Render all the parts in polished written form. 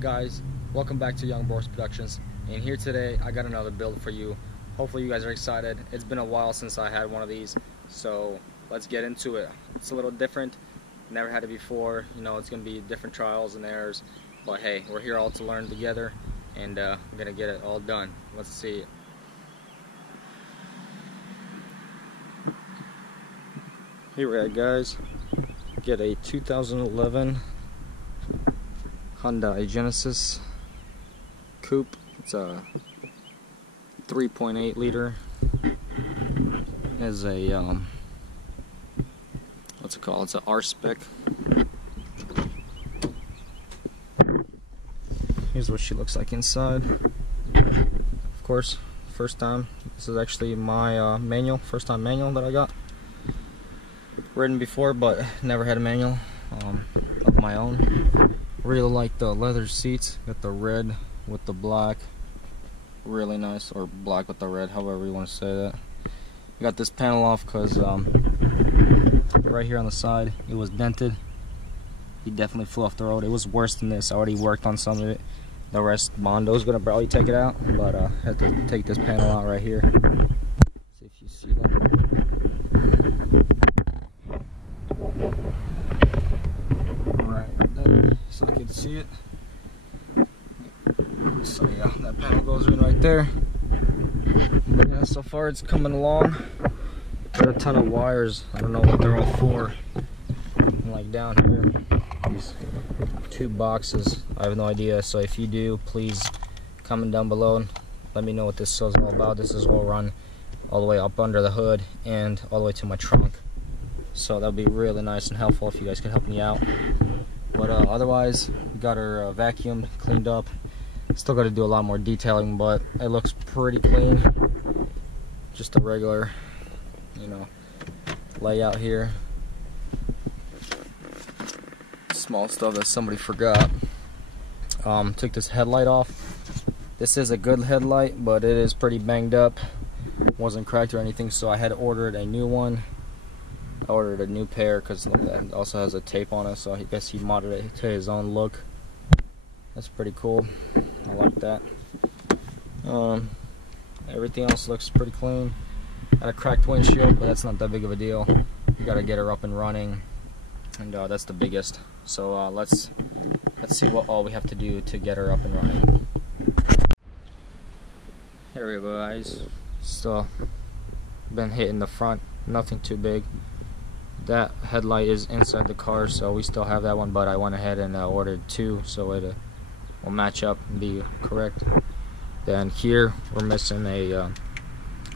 Guys, welcome back to Young Boris Productions, and here today I got another build for you. Hopefully you guys are excited. It's been a while since I had one of these, so let's get into it. It's a little different, never had it before, you know, it's gonna be different trials and errors, but hey, we're here all to learn together, and I'm gonna get it all done. Let's see it. Here we are, guys. Get a 2011 Hyundai Genesis Coupe. It's a 3.8 liter. Has a what's it called? It's an R-Spec. Here's what she looks like inside. Of course, first time. This is actually my manual, first time manual that I got. Ridden before, but never had a manual of my own. Really like the leather seats. Got the red with the black. Really nice, or black with the red, however you want to say that. I got this panel off because right here on the side it was dented. He definitely flew off the road. It was worse than this. I already worked on some of it. The rest, Mondo's gonna probably take it out, but I had to take this panel out right here. See if you see that. So I can see it. So yeah, that panel goes in right there. But yeah, so far it's coming along. Got a ton of wires. I don't know what they're all for. And like down here, these two boxes. I have no idea. So if you do, please comment down below and let me know what this is all about. This is all run all the way up under the hood and all the way to my trunk. So that'll be really nice and helpful if you guys can help me out. But otherwise, we got her vacuumed, cleaned up. Still got to do a lot more detailing, but it looks pretty clean. Just a regular, you know, layout here. Small stuff that somebody forgot. Took this headlight off. This is a good headlight, but it is pretty banged up. Wasn't cracked or anything, so I had ordered a new one. I ordered a new pair because it also has a tape on it, so I guess he modded it to his own look. That's pretty cool. I like that. Everything else looks pretty clean. Got a cracked windshield, but that's not that big of a deal. You gotta get her up and running, and that's the biggest. So let's see what all we have to do to get her up and running. Here we go, guys. Still been hitting the front. Nothing too big. That headlight is inside the car, so we still have that one, but I went ahead and ordered two so it will match up and be correct. Then here we're missing a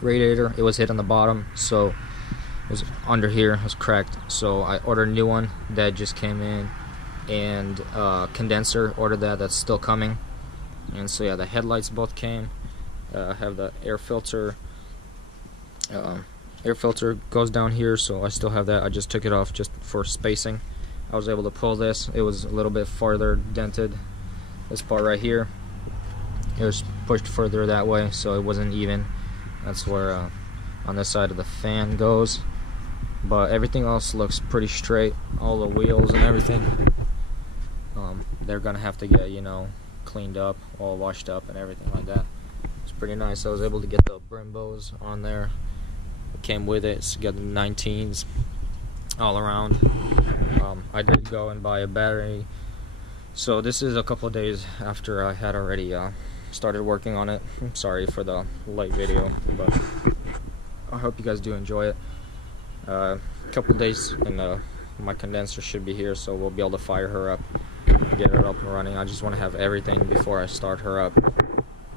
radiator. It was hit on the bottom, so it was under here, it was cracked, so I ordered a new one that just came in, and condenser, ordered that's still coming. And so yeah, the headlights both came. Have the air filter. Air filter goes down here, so I still have that. I just took it off just for spacing. I was able to pull this. It was a little bit farther dented. This part right here, it was pushed further that way, so it wasn't even. That's where on this side of the fan goes. But everything else looks pretty straight. All the wheels and everything. They're gonna have to get, you know, cleaned up, all washed up and everything like that. It's pretty nice. I was able to get the Brembos on there. Came with it. It's got the 19s all around. I did go and buy a battery, so this is a couple of days after I had already started working on it. I'm sorry for the late video, but I hope you guys do enjoy it. A couple of days and my condenser should be here, so we'll be able to fire her up, get her up and running. I just want to have everything before I start her up.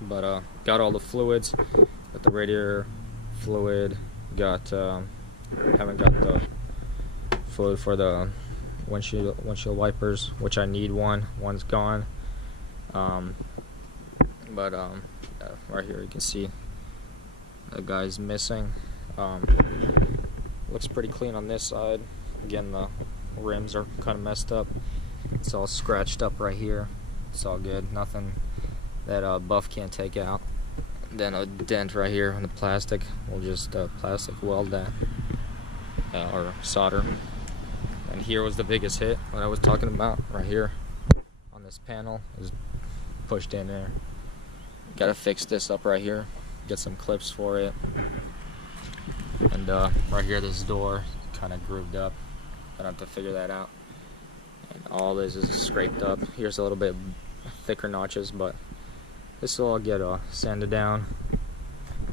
But got all the fluids, got the radiator fluid, got haven't got the fluid for the windshield wipers, which I need one's gone. But right here you can see the guy's missing. Looks pretty clean on this side. Again, the rims are kind of messed up. It's all scratched up right here. It's all good, nothing that buff can't take out. Then a dent right here on the plastic. We'll just plastic weld that or solder. And here was the biggest hit, what I was talking about right here on this panel. Is pushed in there. Gotta fix this up right here, get some clips for it. And right here, this door kind of grooved up. I have to figure that out. And all this is scraped up. Here's a little bit thicker notches, but this will all get sanded down.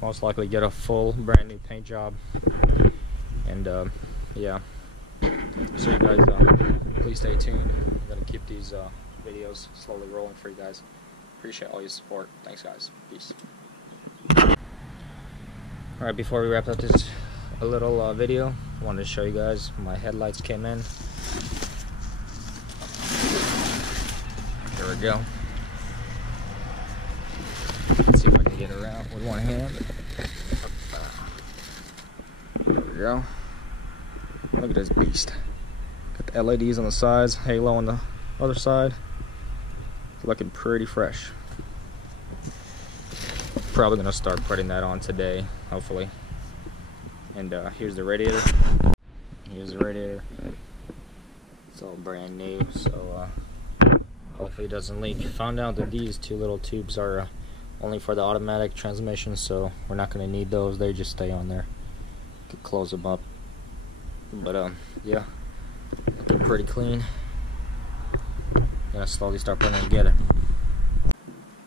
Most likely get a full brand new paint job. And yeah, so you guys please stay tuned. I'm gonna keep these videos slowly rolling for you guys. Appreciate all your support. Thanks guys. Peace. Alright, before we wrap up this a little video, I wanted to show you guys my headlights came in. Here we go. Let's see if I can get it around with one hand. There we go. Look at this beast. Got the LEDs on the sides, halo on the other side. Looking pretty fresh. Probably gonna start putting that on today, hopefully. And here's the radiator. Here's the radiator. It's all brand new, so hopefully it doesn't leak. Found out that these two little tubes are only for the automatic transmission, so we're not gonna need those. They just stay on there. Could close them up. But yeah, looking pretty clean. Gonna slowly start putting it together.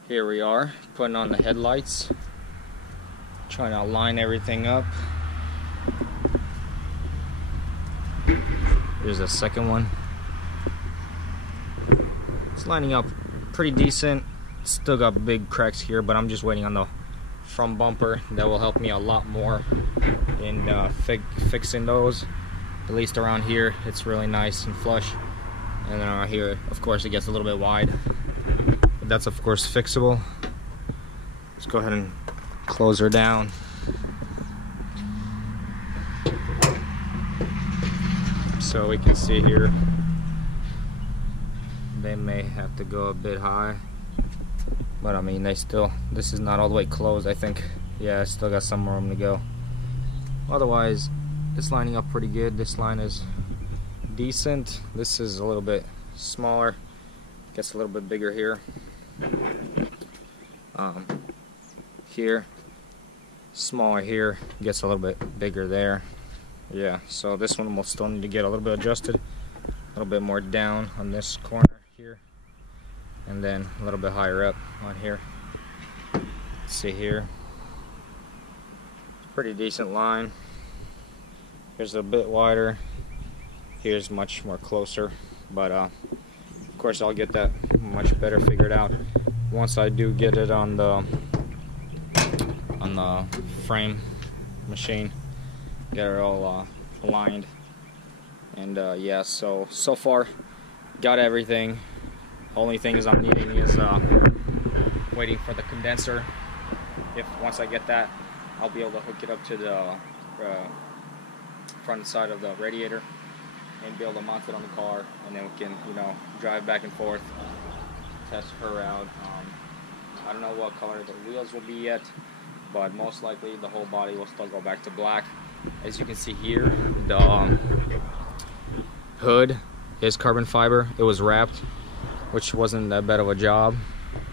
Here we are, putting on the headlights. Trying to line everything up. Here's the second one. It's lining up pretty decent. Still got big cracks here, but I'm just waiting on the front bumper. That will help me a lot more in fixing those. At least around here, it's really nice and flush. And then around here, of course, it gets a little bit wide. But that's, of course, fixable. Let's go ahead and close her down. So we can see here, they may have to go a bit high. But I mean, this is not all the way closed, I think. Yeah, I still got some room to go. Otherwise, it's lining up pretty good. This line is decent. This is a little bit smaller. Gets a little bit bigger here. Here. Smaller here. Gets a little bit bigger there. Yeah, so this one will still need to get a little bit adjusted. A little bit more down on this corner here. And then a little bit higher up on here. Let's see here. Pretty decent line. Here's a bit wider. Here's much more closer. But of course I'll get that much better figured out once I do get it on the frame machine. Get it all aligned. And yeah, so far got everything. Only things I'm needing is waiting for the condenser. Once I get that, I'll be able to hook it up to the front side of the radiator and be able to mount it on the car, and then we can, drive back and forth, test her out. I don't know what color the wheels will be yet, but most likely the whole body will still go back to black. As you can see here, the hood is carbon fiber. It was wrapped, which wasn't that bad of a job.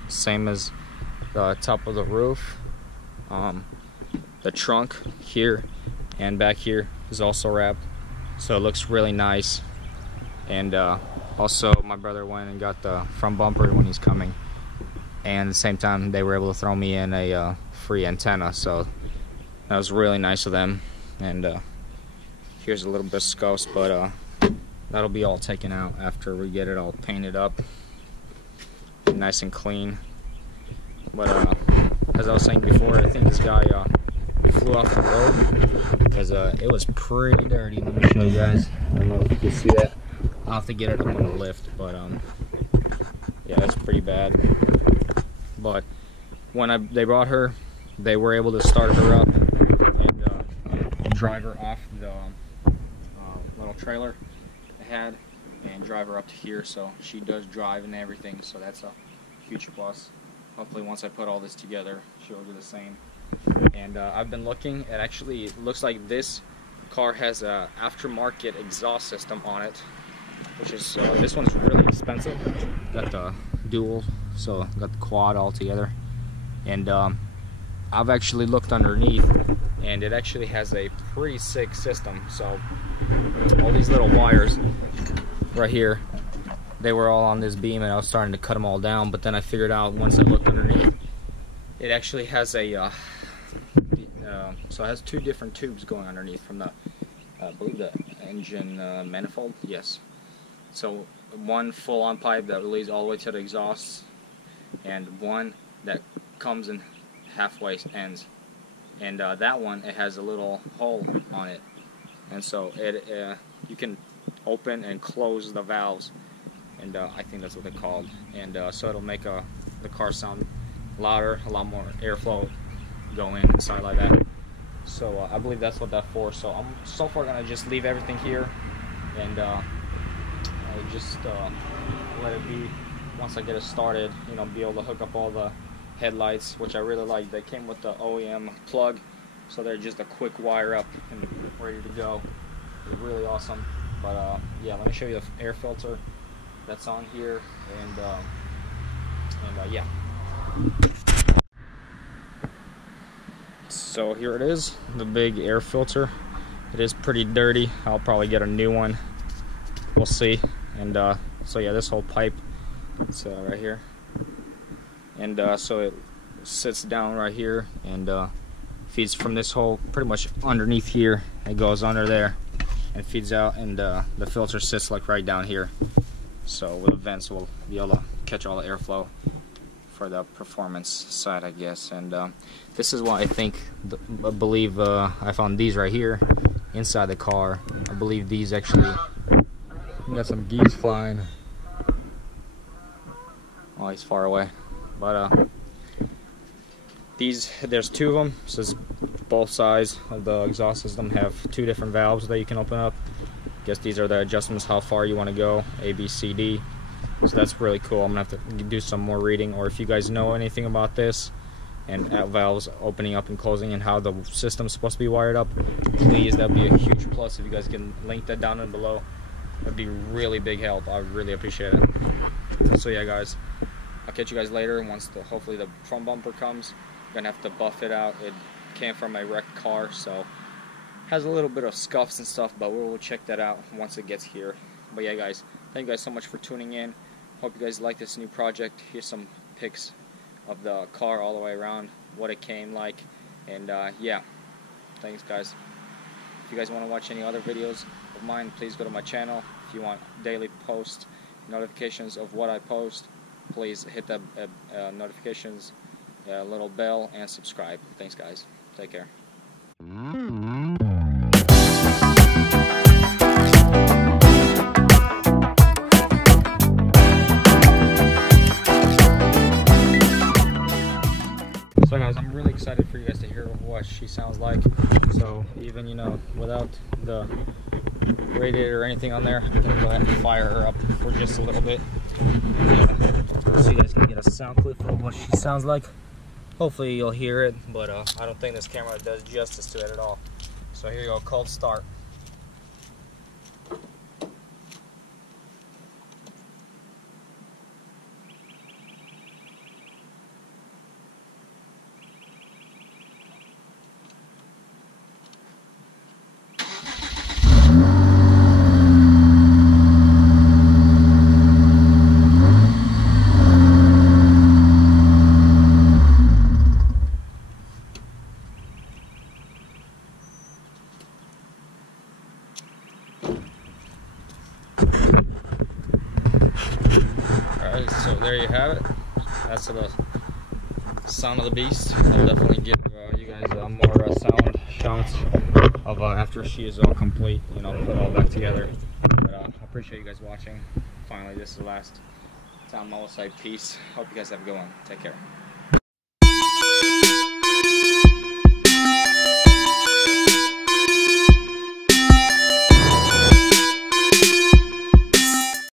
Same as the top of the roof. The trunk here and back here is also wrapped, so it looks really nice. And also my brother went and got the front bumper when he's coming, and at the same time they were able to throw me in a free antenna, so that was really nice of them. And here's a little bit of scuffs, but that'll be all taken out after we get it all painted up nice and clean. But as I was saying before, I think this guy flew off the road because it was pretty dirty. Let me show you guys. I don't know if you can see that. I'll have to get it up on the lift, but yeah, it's pretty bad. But when they brought her, they were able to start her up and drive her off the little trailer they had and drive her up to here, so she does drive and everything, so that's a huge plus. Hopefully once I put all this together, she'll do the same. And I've been looking, it actually looks like this car has a aftermarket exhaust system on it, which is, this one's really expensive. Got the dual so got the quad all together. And I've actually looked underneath, and it actually has a pretty sick system. So all these little wires right here, they were all on this beam, and I was starting to cut them all down, but then I figured out once I looked underneath, it actually has a so it has two different tubes going underneath from the I believe the engine manifold. Yes, so one full-on pipe that leads all the way to the exhausts, and one that comes in halfway ends, and that one, it has a little hole on it, and so it you can open and close the valves, and I think that's what they're called, and so it'll make the car sound louder, a lot more airflow go in inside like that. So I believe that's what that's for. So I'm so far gonna just leave everything here, and I'll just let it be. Once I get it started, you know, be able to hook up all the headlights, which I really like. They came with the OEM plug, so they're just a quick wire up and ready to go. It's really awesome. But yeah, let me show you the air filter that's on here, and yeah. So here it is, the big air filter. It is pretty dirty. I'll probably get a new one. We'll see. And so yeah, this whole pipe, it's right here. And so it sits down right here and feeds from this hole pretty much underneath here. It goes under there and feeds out, and the filter sits like right down here. So with the vents, we'll be able to catch all the airflow for the performance side, I guess. And this is why I believe I found these right here inside the car. I believe these actually, we got some geese flying. Oh, he's far away. But there's two of them. So both sides of the exhaust system have two different valves that you can open up. I guess these are the adjustments, how far you want to go, A, B, C, D. So that's really cool. I'm gonna have to do some more reading, or if you guys know anything about this and valves opening up and closing and how the system's supposed to be wired up, please, that'd be a huge plus if you guys can link that down and below. That'd be really big help. I really appreciate it. So yeah, guys, I'll catch you guys later once hopefully the front bumper comes. I'm gonna have to buff it out. It came from a wrecked car, so has a little bit of scuffs and stuff, but we'll check that out once it gets here. But yeah, guys, thank you guys so much for tuning in. Hope you guys like this new project. Here's some pics of the car all the way around, what it came like, and yeah, thanks guys. If you guys want to watch any other videos of mine, please go to my channel. If you want daily post notifications of what I post, please hit the notifications, little bell, and subscribe. Thanks guys. Take care. So guys, I'm really excited for you guys to hear what she sounds like. So even, you know, without the radiator or anything on there, I'm gonna go ahead and fire her up for just a little bit, so you guys can get a sound clip of what she sounds like. Hopefully you'll hear it, but I don't think this camera does justice to it at all. So here you go, cold start. Alright, so there you have it. That's the sound of the beast. I'll definitely give you guys more sound shots of after she is all complete, you know, put it all back together. But I appreciate you guys watching. Finally, this is the last time I will say peace. Hope you guys have a good one. Take care.